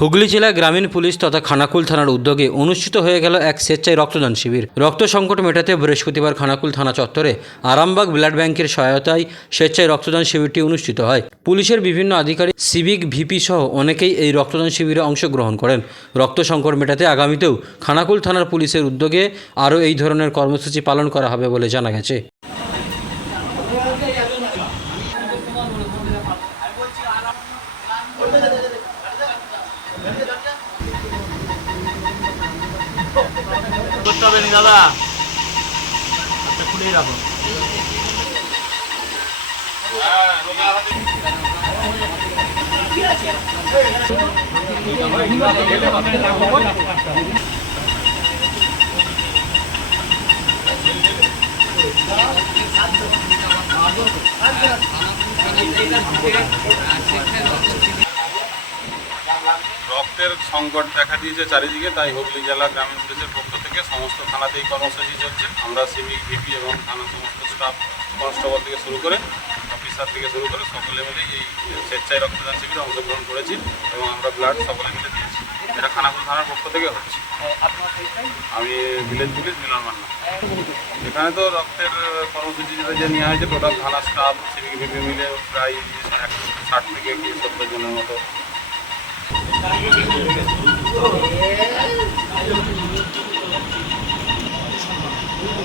হুগলি জেলা গ্রামীণ পুলিশ তথা খানাকুল থানার উদ্যোগে অনুষ্ঠিত হয়ে গেল এক স্বেচ্ছায় রক্তদান শিবির। রক্ত সংকট মেটাতে বৃহস্পতিবার খানাকুল থানা চত্বরে আরামবাগ ব্লাড ব্যাংকের সহায়তায় স্বেচ্ছায় রক্তদান শিবিরটি অনুষ্ঠিত হয়। পুলিশের বিভিন্ন আধিকারিক, সিভিক, ভিপি সহ অনেকেই এই রক্তদান শিবিরে অংশগ্রহণ করেন। রক্ত সংকট মেটাতে আগামীতেও খানাকুল থানার পুলিশের উদ্যোগে আরও এই ধরনের কর্মসূচি পালন করা হবে বলে জানা গেছে। হবে না দাদা? আচ্ছা রাখো। রক্তের সংকট দেখা দিয়েছে চারিদিকে, তাই হুগলি জেলা গ্রামীণ পুলিশের পক্ষ থেকে সমস্ত থানাতেই কর্মসূচি চলছে। আমরা সিভিক ভিপি এবং থানা সমস্ত স্টাফ, কনস্টেবল থেকে শুরু করে অফিসার থেকে শুরু করে সকলে মিলে এই স্বেচ্ছায় রক্তদান শিবিরে অংশগ্রহণ করেছি এবং আমরা ব্লাড সকলে মিলে দিয়েছি। এটা খানাকুল থানার পক্ষ থেকে হচ্ছে। আমি ভিলেজ পুলিশ, মিলন মান্না। এখানে তো রক্তের কর্মসূচি যেটা যে নেওয়া হয়েছে টোটাল থানা স্টাফ সিভিক, ভিপি মিলে প্রায় ষাট থেকে সত্তর জনের মতো।